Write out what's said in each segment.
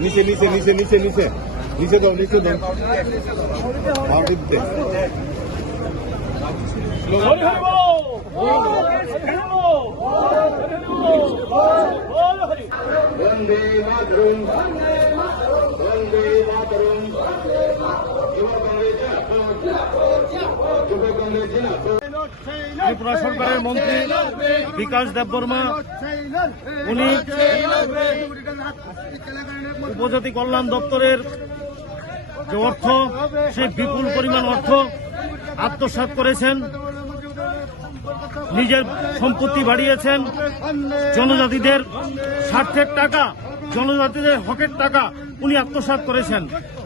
নিচে নিচে নিচে নিচে নিচে। নিচে দাও নিচে দাও। মাটিতে হরি হরি যুব ত্রিপুরা সরকারের মন্ত্রী বিকাশ দেববর্মা উনি উপজাতি কল্যাণ দপ্তরের যে অর্থ, সেই বিপুল পরিমাণ অর্থ আত্মসাৎ করেছেন, নিজের সম্পত্তি বাড়িয়েছেন, জনজাতিদের স্বার্থের টাকা, জনজাতিদের হকের টাকা উনি আত্মসাৎ করেছেন।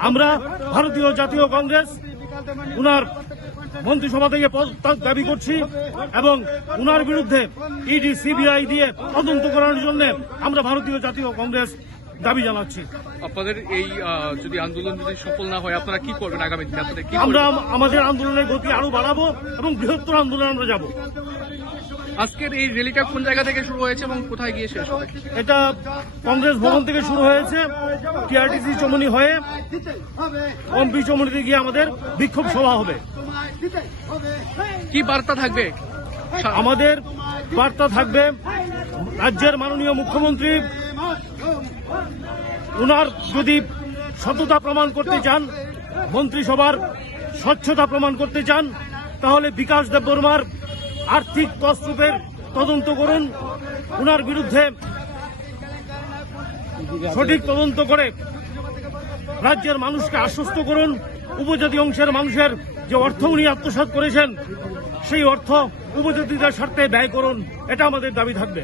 আমরা ভারতীয় জাতীয় কংগ্রেস উনার মন্ত্রিসভা থেকে পদত্যাগ দাবি করছি এবং উনার বিরুদ্ধে ইডি সিবিআই দিয়ে তদন্ত করার জন্য আমরা ভারতীয় জাতীয় কংগ্রেস দাবি জানাচ্ছি। আপনাদের এই যদি আন্দোলন যদি সফল না হয় আপনারা কি করবেন আগামী দিনে? আমরা আমাদের আন্দোলনের গতি আরও বাড়াবো এবং বৃহত্তর আন্দোলনে আমরা যাব। আজকের এই র্যালিটা কোন জায়গা থেকে শুরু হয়েছে এবং কোথায় গিয়ে শেষ হবে? এটা কংগ্রেস ভবন থেকে শুরু হয়েছে টিআরটিসি চমনি হয়ে এমপি চমনিতে গিয়ে আমাদের বিক্ষোভ সভা হবে। কি বার্তা থাকবে? আমাদের বার্তা থাকবে রাজ্যের মাননীয় মুখ্যমন্ত্রী। উনার যদি সততা প্রমাণ করতে চান মন্ত্রিসভার স্বচ্ছতা প্রমাণ করতে চান তাহলে বিকাশ দেববর্মার আর্থিক তসরূপের তদন্ত করুন। উনার বিরুদ্ধে সঠিক তদন্ত করে রাজ্যের মানুষকে আশ্বস্ত করুন। উপজাতি অংশের মানুষের যে অর্থ উনি আত্মসাত করেছেন, সেই অর্থ উপজাতিদের স্বার্থে ব্যয় করুন। এটা আমাদের দাবি থাকবে।